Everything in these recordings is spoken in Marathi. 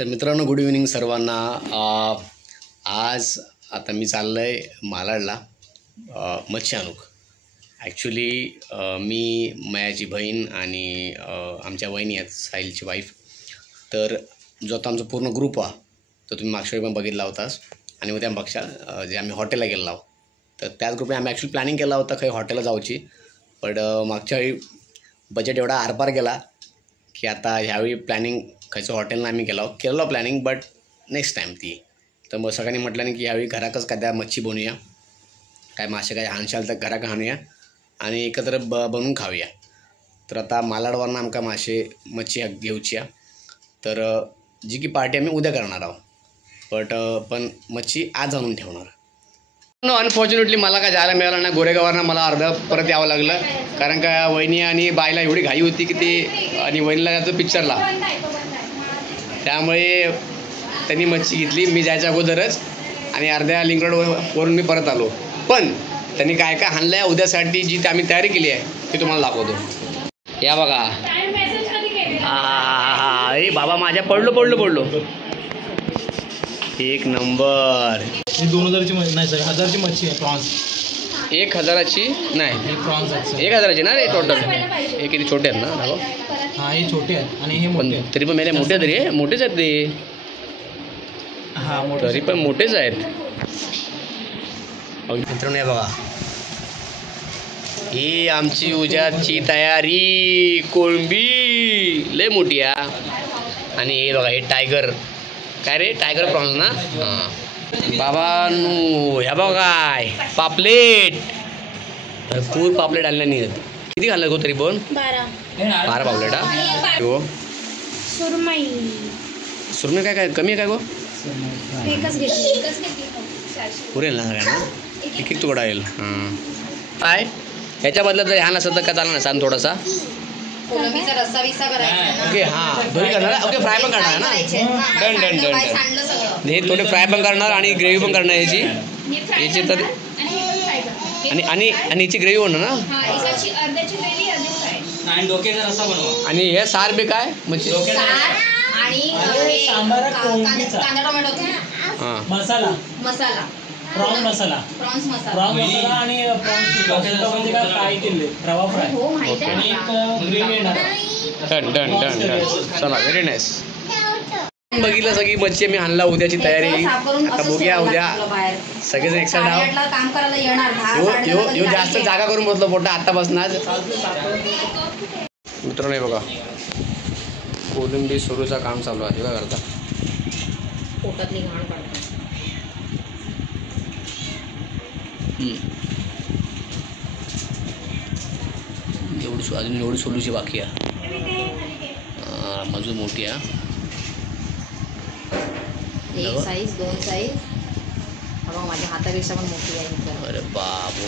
तर मित्रांनो, गुड इव्हनिंग सर्वांना. आज आता मी चाललो आहे मालाडला मच्छी आणूक. ॲक्च्युली मी मायाची बहीण आणि आमच्या वहिनी आहेत, साहिलची वाईफ. तर जो आता आमचा पूर्ण ग्रुप आहे तो तुम्ही मागच्या वेळी पण बघितला होतास. आणि उद्या मागच्या जे आम्ही हॉटेलला गेलो आहोत, तर त्याच ग्रुपने आम्ही ॲक्च्युली प्लॅनिंग केला होता काही हॉटेलला जाऊची. पण मागच्या वेळी बजेट एवढा आरपार गेला की आता ह्यावेळी प्लॅनिंग खायचं हॉटेलनं आम्ही केलं प्लॅनिंग, बट नेक्स्ट टाईम ती. तर मग सगळ्यांनी म्हटलं नाही की यावेळी घराकच काय मच्छी बनवूया, काय मासे काय आणशाल तर घराक आणूया आणि एकत्र बनवून खाऊया. तर आता मालाडवरनं आमका मच्छी घेऊची आहे. तर जी की पार्टी आम्ही उद्या करणार आहोत, पण मच्छी आज आणून ठेवणार. अनफॉर्च्युनेटली मला काय जायला मिळालं नाही. गोरेगाववरनं मला अर्धा परत यावं लागलं, कारण का वहिनी आणि बाईला एवढी घाई होती की ती आणि वहिनीला जायचं पिक्चरला. त्यामुळे त्यांनी मच्छी घेतली मी जायच्या अगोदरच आणि अर्ध्या लिंक रोडवरून मी परत आलो. पण त्यांनी काय काय आणलं आहे उद्यासाठी जी आम्ही तयारी केली आहे ती तुम्हाला दाखवतो. या बघा. ए बाबा, माझ्या पडलो एक नंबर. 2000ची नाही सर, 1000ची मच्छी आहे. प्रॉन्स 1000ची नाही, प्रॉन्स 1000ची ना रे टोटल. हे किती छोटे आहेत ना दाखव. हां, हे छोटे आहेत आणि हे मोठे आहेत. तरी पण मेरे मोठे तरी मोठेच आहेत ते. हां, मोठे तरी पण मोठेच आहेत. मित्रांनो हे बघा, ही आमची उद्याची तयारी. कोळंबी लय मोठी आहे. आणि हे बघा, हे टायगर. काय रे, टायगर प्रॉन्स ना. हां बाबांनो, ह्या बघा काय पापलेट. भरपूर पापलेट आणल्या नाही. किती घालणार गो तरी पण? 12 पापलेट. हा हो. सुरमई काय कमी आहे काय गो? पुरेल ना सगळ्यांना? एक तुकडा येईल. हां काय ह्याच्या बदल्यात जर ह्या नसतं तर काय चालणार ना? सांग थोडासा. ओके, हां दोन्ही करणार. ओके, फ्राय पण करणार ना. डन. हे थोडे फ्राय पण करणार आणि ग्रेव्ही पण करणार याची तर. आणि याची ग्रेव्ही होणार ना. आणि हे सार बी काय म्हणजे मसाला प्रॉन्स मसाला आणि फ्राय केले, रवा फ्राय आणि एक ग्रेव्ही येणार. डन. चला, व्हेरी नाईस. बघितलं सगळी मच्छी आम्ही आणला. उद्याची तयारी आता बघूया. उद्या सगळेजण एक्साइट आहोत. यो जास्त जागा करून बसलो मोठा आता बसणार. मित्रांनो हे बघा, कोलंबी सुरूचा काम चालू आहे. काय करता? पोटातली घाण काढतात. एवढी सोलूची बाकी आहे. अजून मोठी आहे. एक साईज, 2 साईज. बघा, माझ्या हातापेक्षा पण मोठी आहे. अरे बाबो,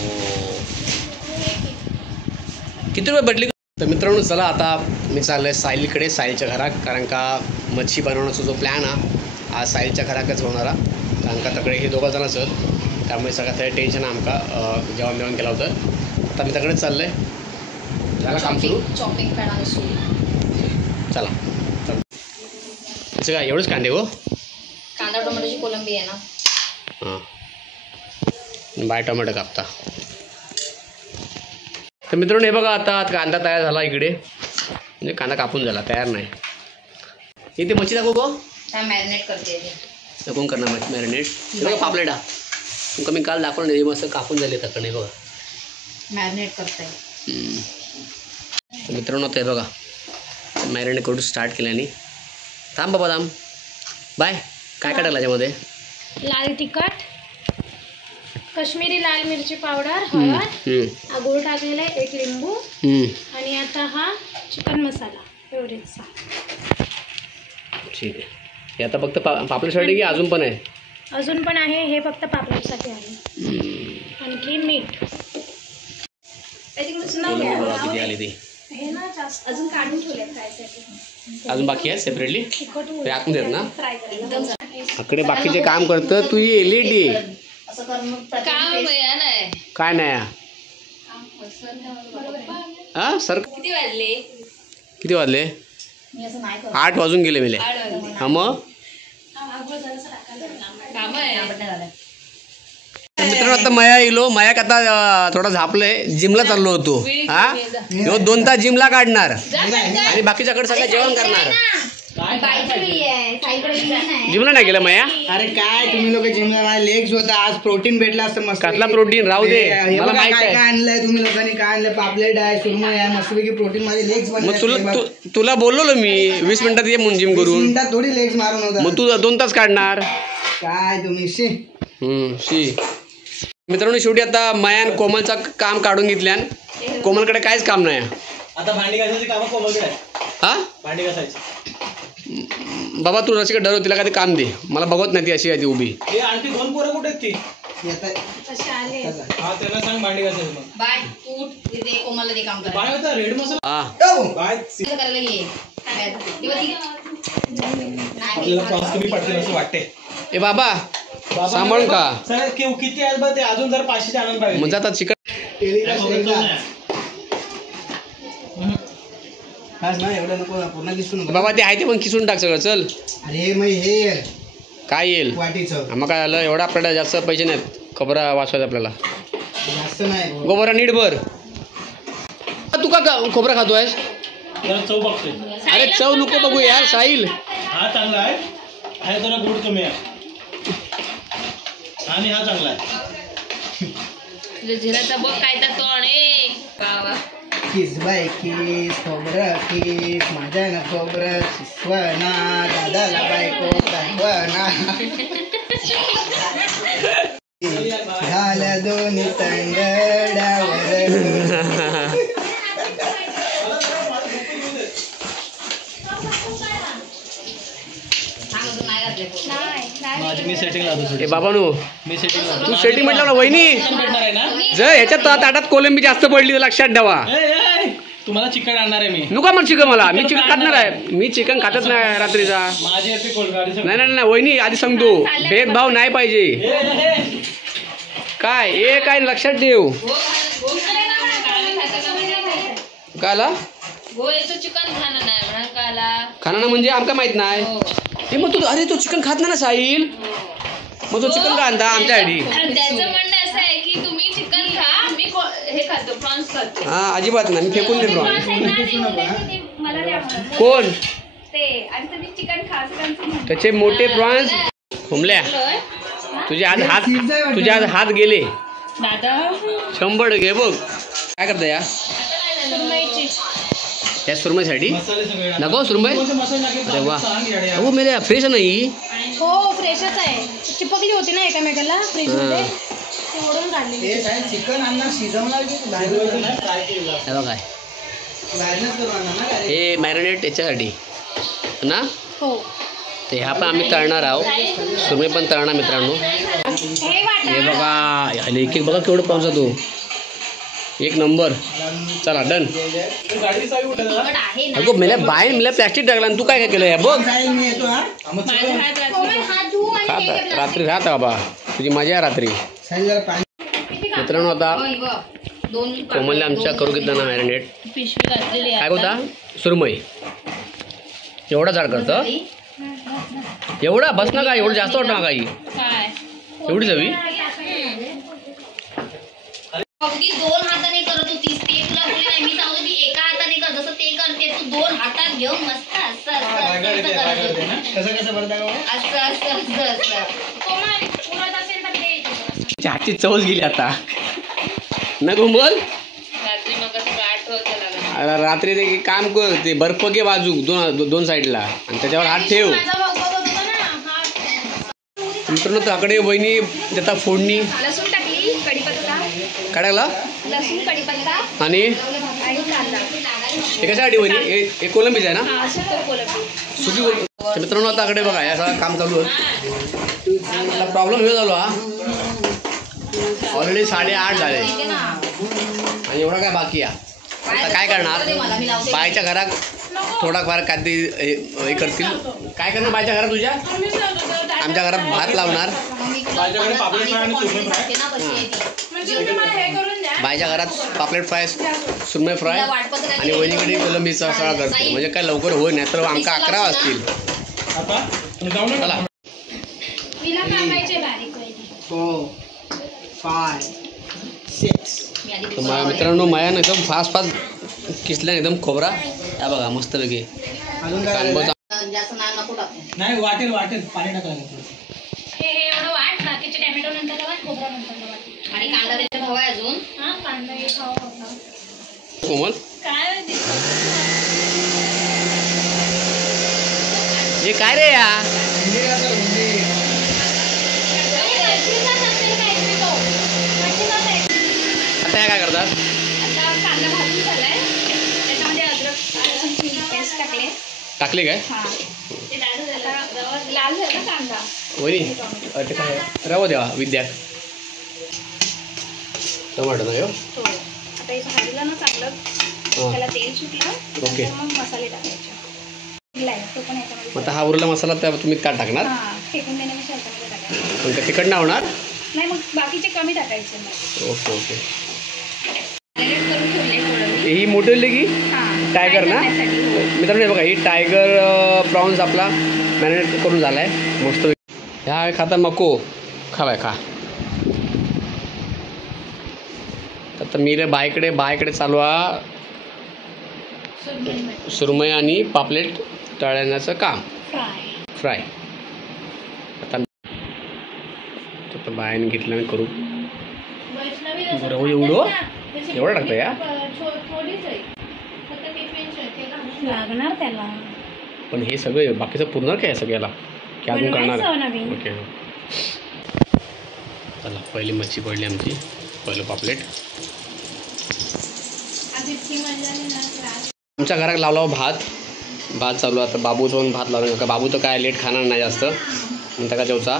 किती रुपये भेटली? तर मित्रांनो चला, आता मी चाललो आहे साहिलकडे, साहिलच्या घरात. कारण का मच्छी बनवण्याचा जो प्लॅन आहे आज साहिलच्या घराकच होणार आहे. कारण का तकडे हे 2 जण असत, त्यामुळे सगळ्यात टेन्शन आमका जेवण केलं होतं. आता मी तकडेच चाललं आहे. झालं काम सुरू. चॉपिंग पॅडा सुरू. चला. काय एवढंच कांदे हो? कांदा टोमॅटोची कोलंबी आहे ना. हां, बाय टोमॅटो कापता. तर मित्रांनो हे बघा, आता कांदा तयार झाला इकडे. म्हणजे कांदा कापून झाला, तयार नाही. इथे मच्छी दाखवू गो. काय मॅरिनेट करते कोण करणार मॅरिनेट? बघा पापलेटा तुमका मी काल दाखवलं नाही, मस्त कापून झाले तकडे बघा. मॅरिनेट करताय. तर मित्रांनो ते बघा मॅरिनेट करून स्टार्ट केल्याने. थांब बाबा थांब. बाय. काय टाकलं याच्यामध्ये? लाल तिखट, काश्मीरी लाल मिरची पावडर, हळद, गुळ टाकलेला आहे, 1 लिंबू आणि आता हा चिकन मसाला एवढेच. ठीक आहे. हे आता फक्त पापलेटसाठी की अजून पण आहे? अजून पण आहे, हे फक्त पापलेटसाठी आहे. आणखी मीठ. किती आली ती? हे ना जास्त अजून काढून ठेवले फ्रायसाठी. अजून बाकी आहे सेपरेटली? ते आखून देत ना. एकदम आकडे बाकीचे काम करतं, तू ये लेट. काय नाही हां सर. किती वाजले? 8 वाजून गेले मेले. हां मग मित्रांनो आता मया येलो मयाक आता थोडा झापलंय जिमला चाललो होतो हा ह्यो 2 तास जिमला काढणार आणि बाकीच्याकडे सगळं जेवण करणार जिमला नाही गेलं मया अरे काय तुम्ही लोक जिमला लेग्स होता आज प्रोटीन भेटला असतं मस्त कसला प्रोटीन राहू दे मला माहित काय आहे काय आणलंय तुम्ही लोकांनी काय आणलंय पापलेट आहे सुरमई आहे मस्तपैकी प्रोटीन मध्ये लेग्स मग तुला बोललो मी 20 मिनिटात ये म्हणून जिम करून मिनिटात थोडी लेग्स मारून होता मग तू 2 तास काढणार काय तुम्ही शी मित्रांनो शेवटी आता मयान कोमलचं काम काढून घेतल्यान कोमलकडे काहीच काम नाही आता भांडी घासायची कामं कोमलकडे आहे. हा भांडी घासायची बाबा तू रसिका डर तिला कधी काम दे मला बघत नाही ती अशी आहे ती उभी हे आणखी 2 पोरं कुठे आहेत ती हा त्यांना सांग भांडी घासायची मग बाय उठ तिथे कोमलला दे काम करायला. बाय होता रेड मसाला हा बाय असं करायला ये आपल्याला प्रॉन्स कमी पडतील असं वाटते ए बाबा सांभाळून का सर किती आहेत बघ ते अजून जर 500 आणायला पाहिजे म्हणजे आता चिकन एवढं नको पूर्ण दिसू नको बाबा ते आहे ते पण खिसून टाक सगळं चल अरे मग हे काय येईल वाटीचं मग काय झालं एवढा आपल्याला जास्त पैसे नाहीत खबरा वाचवायचं आपल्याला जास्त नाही गोबरा नीट भर तू का खोबरा खातोयस जरा चव बघतोय अरे चव नको बघू यार साहिल हा चांगला आहे हा जरा गोड कमी आहे आणि हा चांगला आहे झिराचा बघ काय तर तोंड किस बाय किस खोबरं किस माझ्या ना खोबरं शिसवना दादाला बायको दाखवना झाल्या दोन्ही तंगड्यावर मी सेटिंग लावतो ए बाबानू मी सेटिंग लावतो तू सेटिंग म्हटलं ना वहिनी भेटणार आहे ना जर ह्याच्यात ताटात कोलंबी जास्त पडली तर लक्षात ठेवा तुम्हाला चिकन आणणार आहे मी नुका मग चिकन मला मी चिकन खाणार आहे मी चिकन खातच नाही रात्रीचा माझी येते कोलगाडी नाही नाही नाही वहिनी आधी सांगतो भेदभाव नाही पाहिजे काय ए काय लक्षात ठेव काला गोयचं चिकन खाणं नाही म्हणा काला खाना म्हणजे आमका माहित नाही ए मग तू अरे तो चिकन खात नाही ना साहिल मग तो चिकन का आणता आमच्यासाठी त्याचं म्हणणं असं आहे की तुम्ही चिकन खा मी हे खातो प्रॉन्स खातो हा अजिबात नाही मी फेकून देतो कोण त्याचे मोठे प्रॉन्स खुमल्या तुझे आज हात गेले दादा 100 घे बघ काय करता या सुरमईसाठी मसाले सगळे नको सुरमई अरे वा अहो मेरे फ्रेश नाही हो फ्रेशच आहे चिपकली होती ना एकामेकाला फ्रीज मध्ये ते ओढून काढली चिकन आणणार शिजवणार की फ्राय केलेलं हे बघ काय बाहेरनंच करून आणणार ना काय हे मॅरिनेट याच्यासाठी ना हो ते ह्या पण आम्ही तळणार आहोत सुरमई पण तळणार मित्रांनो हे वाटा हे बघा एक एक बघा केवढं पाऊस जातो एक नंबर चला डन गाडी चावी कुठे आहे? अगो मेल्या बाहेर मेल्या प्लॅस्टिक टाकला आणि तू काय काय केलं या बघ जाईल मी येतो हा हात धुवू आणि खात रात्री राहत बाबा तुझी मजा आहे रात्री साईल जरा पाणी मित्रांनो आता दोन कोमलने आमच्या करू घेतला ना मॅरिनेट पिशवी घातलेली काय होता सुरमई एवढा जाड करतं एवढा बस ना काय एवढं जास्त वाटतं ना काही काय एवढी हवी अगदी 2 हाताने करत होतीस ते तुला बोलले नाही मी सांगत होती एका हाताने कर जसं ते करते तू 2 हातात घेऊन मस्त असं करत होती कसं भरता का असं चहाची चवच गेली आता न बोल रात्री मग असं आठवत अरे रात्री ते काम कर ते बर्फ घे बाजू दोन साईडला आणि त्याच्यावर हात ठेव मित्रांनो त्याकडे वहिनी देता फोडणी लसूण टाकली कढीपत्ता काय टाकला लसूण कढीपत्ता आणि आणि कांदा हे कशासाठी वहिनी हे कोलंबीच आहे ना हा सुकं कोलंबी सुकी तर मित्रांनो आताकडे बघा या सगळं काम चालू आहे प्रॉब्लेम हे झालो हा ऑलरेडी 8:30 झाले आणि एवढा काय बाकी आहे आता काय करणार बायच्या घरात थोडाफार काहीतरी हे करतील काय करणार बायच्या घरात तुझ्या आमच्या घरात भात लावणार माझ्याकडे पापलेट फ्राय आणि सुरमई फ्राय बायच्या घरात पापलेट फ्राय सुरमई फ्राय आणि वहिनीकडे कोलंबीचा सगळा करते म्हणजे काय लवकर होईल नाही तर आमका 11 वाजतील आता जाऊ नका चला टाकायचे बारीक वहिनी. 4 5 6. मी आधी तर मित्रांनो मायानं एकदम फास्ट किसल्या एकदम खोबरा या बघा मस्तपैकी अजून काय कांदा करायचं? जास्त नको टाकू. नाही वाटेल पाणी टाकायला हे एवढं वाट, बाकीचे टॅमॅटो नंतर वाट, खोबरा नंतर वाट. आणि कांदा त्याच्यात हवाय अजून. हा कांदा हे खावा होता. कोमल काय हे काय रे या आता या काय करतात आता कांदा भाजून झालाय, त्याच्यामध्ये अद्रक लसूणची पेस्ट टाकले. टाकले काय हा ते लाल झालं, लाल झाला कांदा. वहिनी ते काय रवा द्यावा विद्या टमाटर नाही हो हो आता हे भाजलं ना चांगलं, हां त्याला तेल सुटलं, ओके. नंतर मग मसाले टाकायचे. शिजलाय तो पण याच्यामध्ये. मग आता हा उरला मसाला त्या तुम्ही काय टाकणार हा फेकून देण्यापेक्षा याच्यामध्ये टाकायचं. पण ते तिखट नाही होणार नाही मग बाकीचे कमी टाकायचे मग. ओके ओके मॅरिनेट करून ठेवले थोडं मी. ही मोठी की हां टायगर ना फ्राय करण्यासाठी, हो. मित्रांनो हे बघा ही टायगर प्रॉन्स आपला मॅरिनेट करून झाला आहे मस्त ह्या खाता मको खावाय खा आता मी रे बायकडे चालवा सुरमई आणि पापलेट तळण्याचं काम फ्राय आता बायाने घेतल्याने करू बरं एवढं टाकतं या लागणार त्याला. पण हे सगळं बाकीचं पुरणार काय सगळ्याला की अजून करणार बनवायचं नवीन. ओके चला पहिली मच्छी पडली आमची पहिलं पापलेट आमच्या घरात लावला भात चालू आता बाबूचं पण भात लावलं का बाबू तर काय लेट खाणार नाही जास्त म्हणता का जेवचा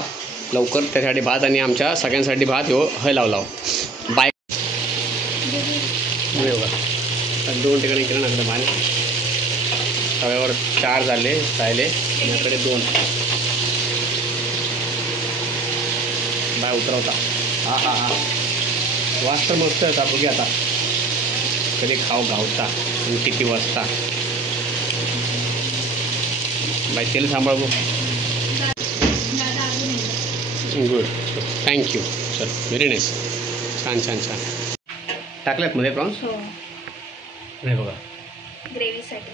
लवकर त्यासाठी भात आणि आमच्या सगळ्यांसाठी भात हो हय लावला बाय बघा 2 ठिकाणी केलं ना बाहेर तव्यावर 4 झाले राहिले माझ्याकडे 2 बाय उतरवता हा वास तर मस्त आहे बघूया आता कधी खाऊ गावता आणि किती वाजता बाय तेल सांभाळ go good thank you sir very nice छान टाकल्यात मध्ये प्रॉन्स हो नाही बघा ग्रेव्हीसाठी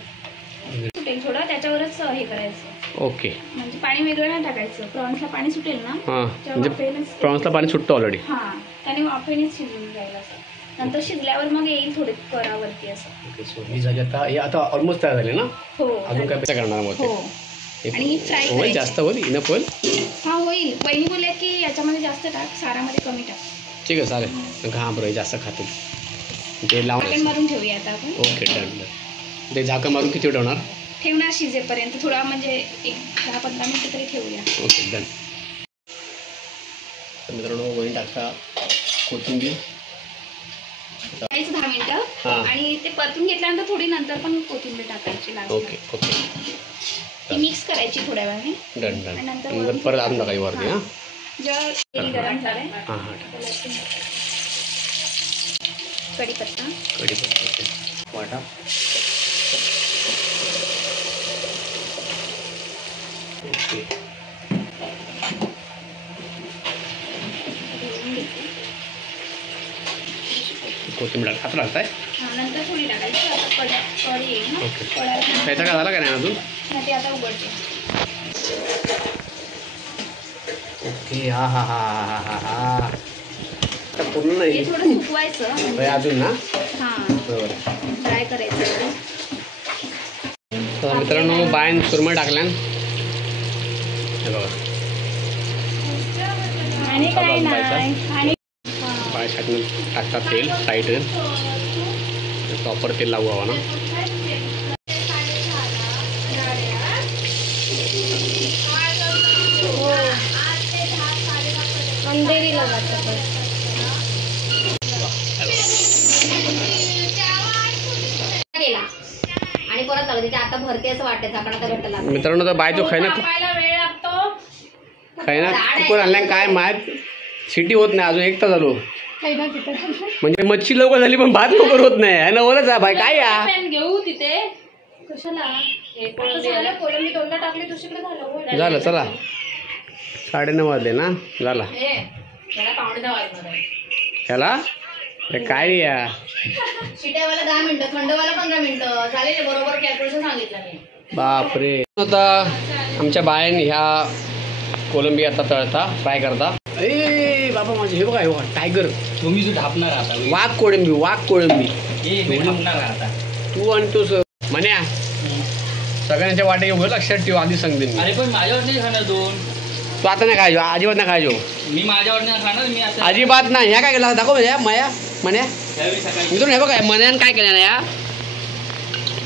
सुटेल थोडं, त्याच्यावरच हे करायचं. ओके म्हणजे पाणी वेगळं नाही टाकायचं. प्रॉन्सला पाणी सुटेल ना हां म्हणजे वाफेनेच. प्रॉन्सला पाणी सुटतं ऑलरेडी हां त्याने वाफेनेच शिजून जाईल असं. नंतर शिजल्यावर मग येईल थोडे करावरती असं. ओके सो ही झाली आता हे आता ऑलमोस्ट तयार झाले ना हो अजून काय पैसा करणार मग हो ते आणि फ्राय होईल करायची. जास्त होईल इनफ होईल हा होईल. वहिनी बोलल्या की याच्यामध्ये जास्त टाक, सारामध्ये कमी टाक. ठीक आहे चालेल घाम रही जास्त खातील ते लावून झाकण मारून ठेवूया आता आपण. ओके डन ते झाकण मारून किती वेळ ठेवणार ठेवणार शिजेपर्यंत थोडा म्हणजे एक 10-15 मिनिटं तरी ठेवूया. ओके डन तर मित्रांनो वही टाकता कोथिंबीर टाकायचं 10 मिनिटं हां. आणि ते परतून घेतल्यानंतर थोडी नंतर पण कोथिंबीर टाकायची लागेल. ओके ती मिक्स करायची थोड्या वेळाने. डन आणि नंतर नंतर परत आणून टाकायची वरती हां जेव्हा तेल गरम झालंय हां हां लसूण, कढीपत्ता, कढीपत्ता वाटा ओके ढवळून घेते. कोथिंबीर आता टाकताय नंतर थोडी टाकायची. आता कढी येईल ना ओके. कढायला त्याचा काय झाला का नाही अजून नाही ते आता उघडते. ओके हा आता पूर्ण हे नाही थोडं सुकवायचं म्हणजे अजून ना हां बरोबर फ्राय करायचं. तर मित्रांनो बायन सुरमई टाकल्यान हे बघा आणि काय नाही आणि बाय टाकतात तेल टाईट प्रॉपर तेल लागू हवा ना अंधेरीला जातं पण. गेला आणि परत आलं त्याच्या आता भरते असं वाटतं झाकण आता घट्ट लागतं. मित्रांनो तर बायचो खायना कापायला वेळ लागतो. चुकून आणल्या काय माहीत सिटी होत नाही अजून 1 तास झालो खायला तिथं म्हणजे मच्छी लवकर झाली पण भात लवकर होत नाही आहे ना ओलच आहे बाय काय या पॅन घेऊ तिथे कशाला. आता झालं कोलंबी 2ला टाकली दुसरीकडे झालं. झालं चला 9:30 वाजले ना. झाला ह्याला अरे काय रे या शिट्यावाला 10 मिनिटं, थंडवाला 15 मिनिटं झाले. बरोबर कॅल्क्युलेशन सांगितलं मी. बापरे. आता आमच्या बायाने ह्या कोलंबी आता तळता फ्राय करता. ए बाबा माझे हे बघा टायगर तुम्ही जो ढापणार आता वाघ कोळंबी ढापणार आता तू आणि तू म्हण्या सगळ्यांच्या वाटे येऊ लक्षात ठेव आधी सांगते मी. अरे पण माझ्यावर नाही खाणार 2. तू आता नाही खायचो अजिबात नाही खायचो मी माझ्यावर नाही खाणार. मी असं अजिबात नाही. ह्या काय केला दाखव म्हणजे म्हण्या त्यावेळी सकाळी मित्रांनो हे बघा मण्यानं काय केलं ना या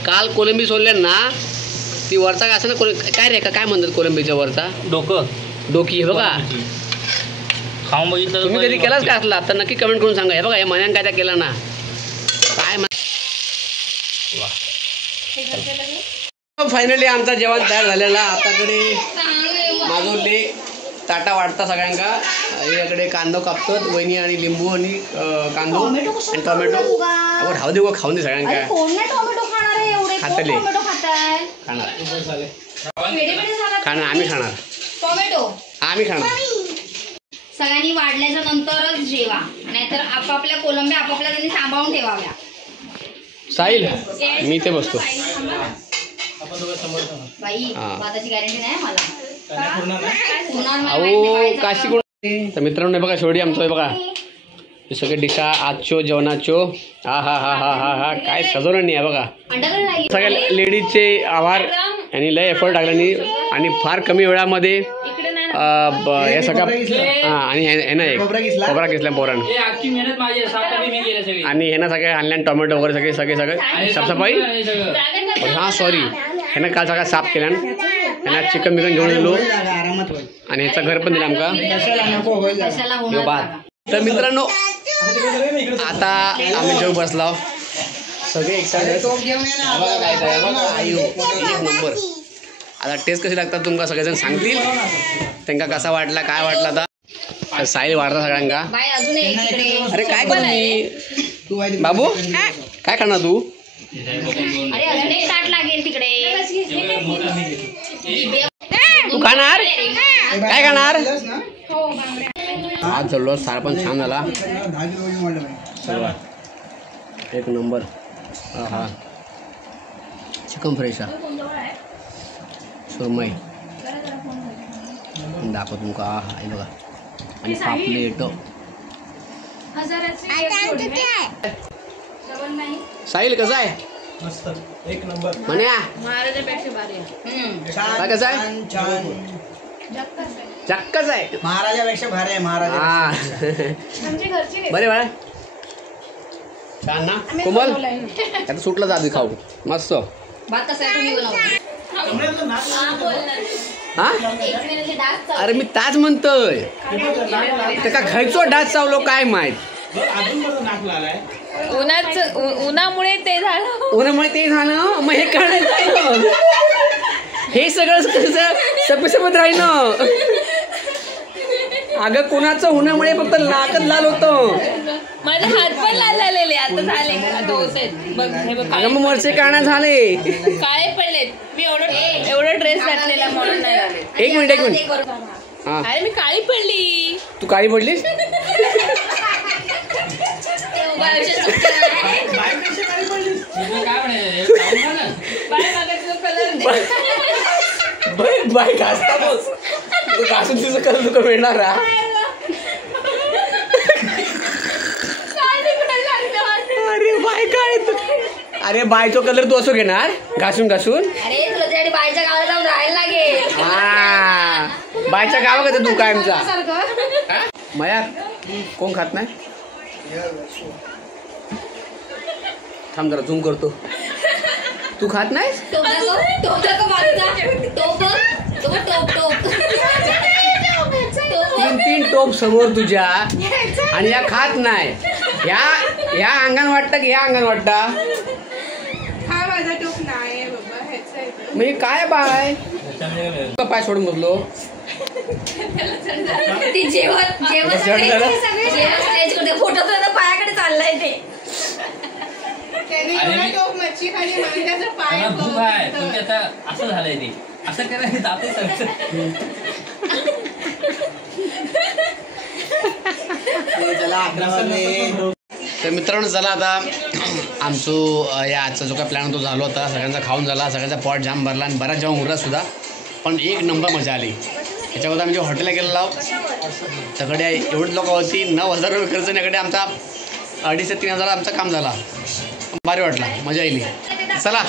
काल कोलंबी सोडल्या ना ती वरचा काय असं ना काय रे काय म्हणतात कोलंबीच्या वरचा डोकी हे बघा. खाऊन बघितलं तुम्ही कधी केलाच का असला तर नक्की कमेंट करून सांगा. हे बघा हे मण्यानं काय त्या केला ना काय फायनली आमचा जेवण तयार झालेला. आताकडे माझो लेक ताटा वाटता सगळ्यांका. याकडे कांदो कापतात वहिनी आणि लिंबू आणि कांदो आणि टोमॅटो राहू दे खाऊन दे सगळ्यांका. टोमॅटो खाणार आहे एवढे खातले टोमॅटो खाताय. खाणार खाणार आम्ही खाणार आम्ही खाणार. सगळ्यांनी वाढल्याच्या नंतरच जेवा, नाहीतर आपापल्या कोलंब्या आपापल्या त्यांनी सांभाळून ठेवाव्या. साहिल मी इथे बसतो. बाई भाताची गॅरंटी नाही मला. अहो काशी कोण. तर मित्रांनो बघा शेवटी आमचं हे बघा हे सगळे डिशा आजचो जेवणाचो. हा हा हा हा हा हा काय सजवलं नाही आहे बघा. सगळ्या लेडीजचे आभार. यांनी लय एफर्ट टाकल्यानी आणि फार कमी वेळामध्ये हे सगळं आणि ह्यानं एक खोबरा किसल्या पोरानं आणि ह्यानं सगळे आणल्या टोमॅटो वगैरे सगळे साफसफाई. हां सॉरी ह्यानं काल सगळं साफ केल्या. ह्यानं चिकन बिकन घेऊन गेलो आणि ह्याचं घर पण दिलं आमका. तर मित्रांनो आता आम्ही जेव्हा बसला सगळे एक नंबर. आता टेस्ट कशी लागतात तुमका सगळेजण सांगतील. त्यांना कसा वाटला काय वाटला. आता साहिल वाढता सगळ्यांका. अरे काय करू मी बाबू काय खाणार तू. अरे अजून एक ताट लागेल तिकडे. तू खाणार काय खाणार. आज जल्लो सारा पण छान झाला एक नंबर. हा चिकन फ्रेश हा सुरमई दाखव तुमका. हा हे बघा आणि पापलेट. साहिल कसा आहे मस्त एक नंबर म्हण्या छान कसं आहे? छान चक्कच आहे महाराजापेक्षा भारी आहे महाराजा. हा बरे बाळा छान ना कोमल. आता सुटलं जाते खाऊ मस्त. भात कसा आहे तुम्ही बनवता. हा अरे मी ताज म्हणतोय त्या खायचो डास चावलो काय माहित. उन्हामुळे ते झालं. उन्हामुळे ते झालं मग हे काढायचं हे सगळं सपसपत राहिलं. अगं कोणाचं उन्हामुळे फक्त नाकच लाल होतं. माझे हात पण लाल झालेले आता झाले. अगं मग वर्षे काढा झाले काळे पडलेत. मी एवढं ड्रेस घातलेला म्हणून नाही झाले. एक मिनिट हा अरे मी काळी पडली. तू काळी पडलीस. बाय घासता बस तू घासून तिचं कलर तुका मिळणार. अरे बाय काय अरे बायचो कलर तू असं घेणार घासून घासून. अरे तुला त्यासाठी बायच्या गावाला जाऊन राहायला लागेल. हा बायच्या गावाकडे तू कायमचा माया कोण खात नाही. थांब जरा झूम करतो. तू खात नाहीस. तीन टोप समोर तुझ्या आणि या खात नाही. ह्या अंगण वाटतं की ह्या अंगण वाटता. हा माझा टोप नाही बाबा. मी काय बाय पाय सोडून बसलो. फोटो पायाकडे चाललाय ते. मच्छी खाली भूक आहे पण ते आता असं झालंय ते असं करायला जाते सगळं. चला 11 वाजले. तर मित्रांनो चला आता आमचं या आजचा जो काय प्लॅन तो झाला होता. सगळ्यांचा खाऊन झाला, सगळ्यांचा पॉट जाम भरला आणि बराच जेवण उरला सुद्धा. पण एक नंबर मजा आली. याच्यावर आम्ही जे हॉटेलला गेलेलो त्याकडे एवढीच लोक होती. 9,000 रुपये खर्च याकडे आमचा 2,500 ते 3,000 आमचं काम झाला. भारी वाटला, मजा येईल. चला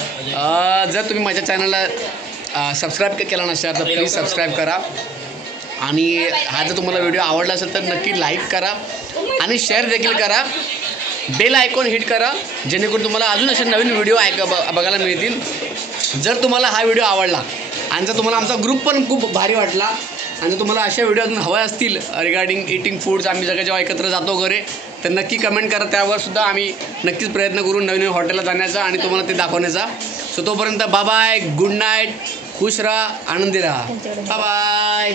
जर तुम्ही माझ्या चॅनलला सबस्क्राईब केला नसेल तर प्लीज सबस्क्राईब करा. आणि हा जर तुम्हाला व्हिडिओ आवडला असेल तर नक्की लाईक करा आणि शेअर देखील करा. बेल आयकॉन हिट करा जेणेकरून तुम्हाला अजून असे नवीन व्हिडिओ बघायला मिळतील. जर तुम्हाला हा व्हिडिओ आवडला आणि जर तुम्हाला आमचा ग्रुप पण खूप भारी वाटला आणि तुम्हाला अशा व्हिडिओ अजून हव्या असतील रिगार्डिंग ईटिंग फूड्स, आम्ही सगळं जेव्हा एकत्र जातो वगैरे, तर नक्की कमेंट करा. त्यावर सुद्धा आम्ही नक्कीच प्रयत्न करू नवीन नवीन हॉटेलला जाण्याचा आणि तुम्हाला ते दाखवण्याचा. सो तोपर्यंत बाय, गुड नाईट, खुश राहा, आनंदी राहा. बाय.